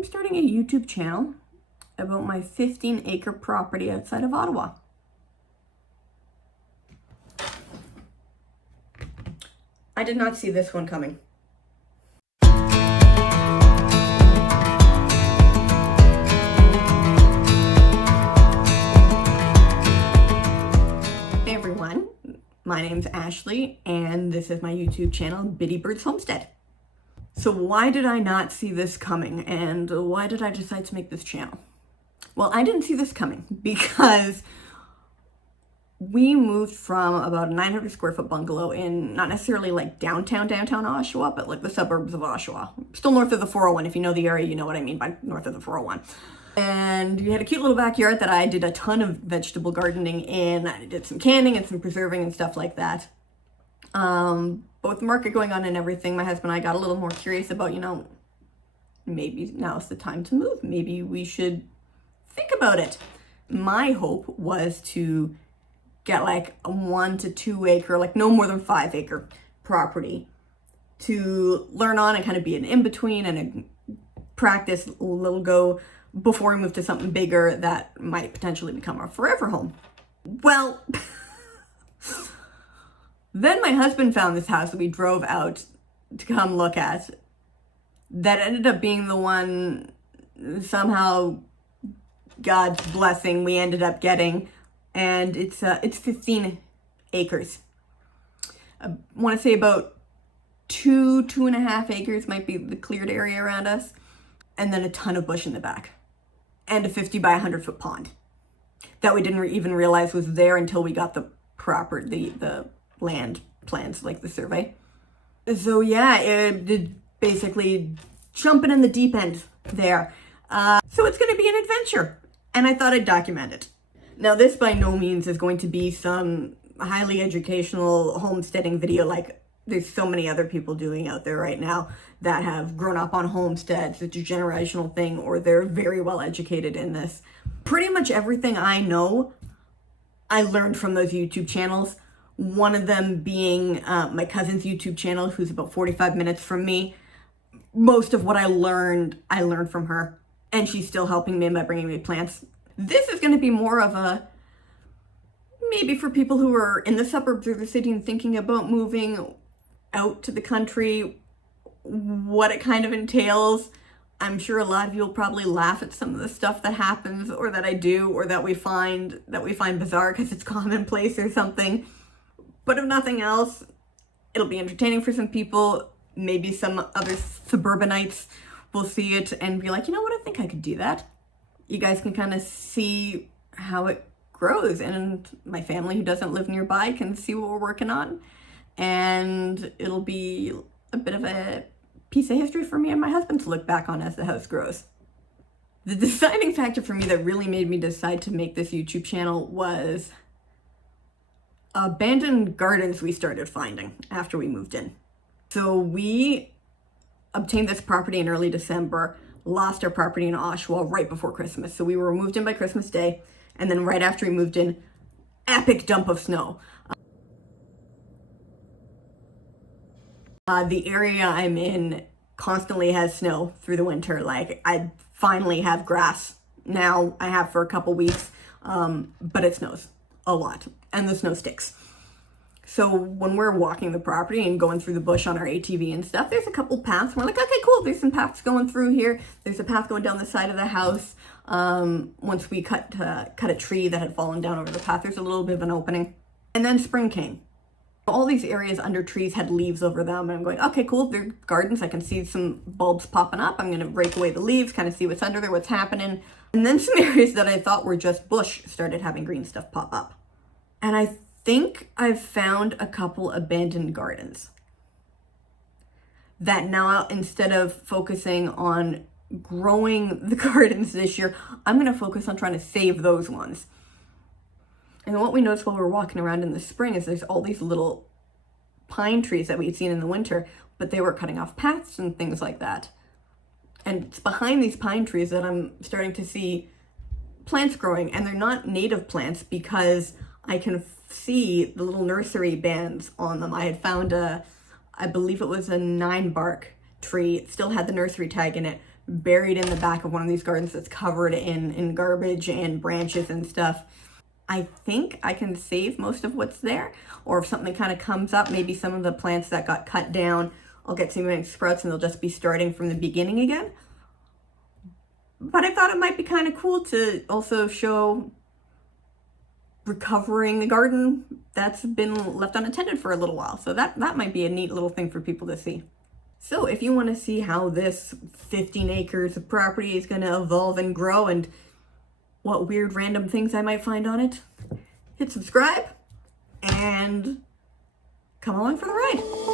I'm starting a YouTube channel about my 15-acre property outside of Ottawa. I did not see this one coming. Hey everyone, my name's Ashley and this is my YouTube channel, Bitty Bird's Homestead. So why did I not see this coming and why did I decide to make this channel? Well, I didn't see this coming because we moved from about a 900 square foot bungalow in not necessarily like downtown Oshawa, but like the suburbs of Oshawa. Still north of the 401. If you know the area, you know what I mean by north of the 401. And we had a cute little backyard that I did a ton of vegetable gardening in. I did some canning and some preserving and stuff like that. Both market going on and everything, my husband and I got a little more curious about, maybe now's the time to move. Maybe we should think about it. My hope was to get like a 1 to 2 acre, like no more than 5 acre property to learn on and kind of be an in-between and practice a little go before we move to something bigger that might potentially become our forever home. Well, then my husband found this house that we drove out to come look at that ended up being the one, somehow God's blessing, we ended up getting, and it's 15 acres. I want to say about 2.5 acres might be the cleared area around us, and then a ton of bush in the back, and a 50 by 100 foot pond that we didn't even realize was there until we got the land plans, like the survey. So yeah, it did basically jumping in the deep end there. So it's going to be an adventure, and I thought I'd document it. Now, this by no means is going to be some highly educational homesteading video like there's so many other people doing out there right now that have grown up on homesteads. It's a generational thing, or they're very well educated in this. Pretty much everything I know, I learned from those YouTube channels. One of them being my cousin's YouTube channel, who's about 45 minutes from me. Most of what I learned from her, and she's still helping me by bringing me plants. This is going to be more of a, maybe for people who are in the suburbs or the city and thinking about moving out to the country, what it kind of entails. I'm sure a lot of you will probably laugh at some of the stuff that happens or that I do or that we find bizarre because it's commonplace or something. But if nothing else, it'll be entertaining for some people. Maybe some other suburbanites will see it and be like, you know what, I think I could do that. You guys can kind of see how it grows, and my family who doesn't live nearby can see what we're working on, and it'll be a bit of a piece of history for me and my husband to look back on as the house grows. The deciding factor for me that really made me decide to make this YouTube channel was abandoned gardens we started finding after we moved in. So we obtained this property in early December, lost our property in Oshawa right before Christmas. So we were moved in by Christmas Day, and then right after we moved in, epic dump of snow. The area I'm in constantly has snow through the winter. Like, I finally have grass now. I have for a couple weeks, but it snows a lot, and the snow sticks. So when we're walking the property and going through the bush on our ATV and stuff, there's a couple paths. We're like, okay, cool. There's some paths going through here. There's a path going down the side of the house. Once we cut a tree that had fallen down over the path, there's a little bit of an opening. And then spring came. All these areas under trees had leaves over them. And I'm going, okay, cool. They're gardens. I can see some bulbs popping up. I'm going to break away the leaves, kind of see what's under there, what's happening. And then some areas that I thought were just bush started having green stuff pop up. And I think I've found a couple abandoned gardens that now, instead of focusing on growing the gardens this year, I'm going to focus on trying to save those ones. And what we noticed while we were walking around in the spring is there's all these little pine trees that we'd seen in the winter, but they were cutting off paths and things like that. And it's behind these pine trees that I'm starting to see plants growing, and they're not native plants because I can see the little nursery bands on them. I had found I believe it was a 9 bark tree. It still had the nursery tag in it. buried in the back of one of these gardens that's covered in garbage and branches and stuff. I think I can save most of what's there, or if something kind of comes up, maybe some of the plants that got cut down, I'll get some new sprouts and they'll just be starting from the beginning again. But I thought it might be kind of cool to also show recovering the garden that's been left unattended for a little while. So that might be a neat little thing for people to see. So if you want to see how this 15 acres of property is going to evolve and grow and what weird random things I might find on it, hit subscribe and come along for the ride.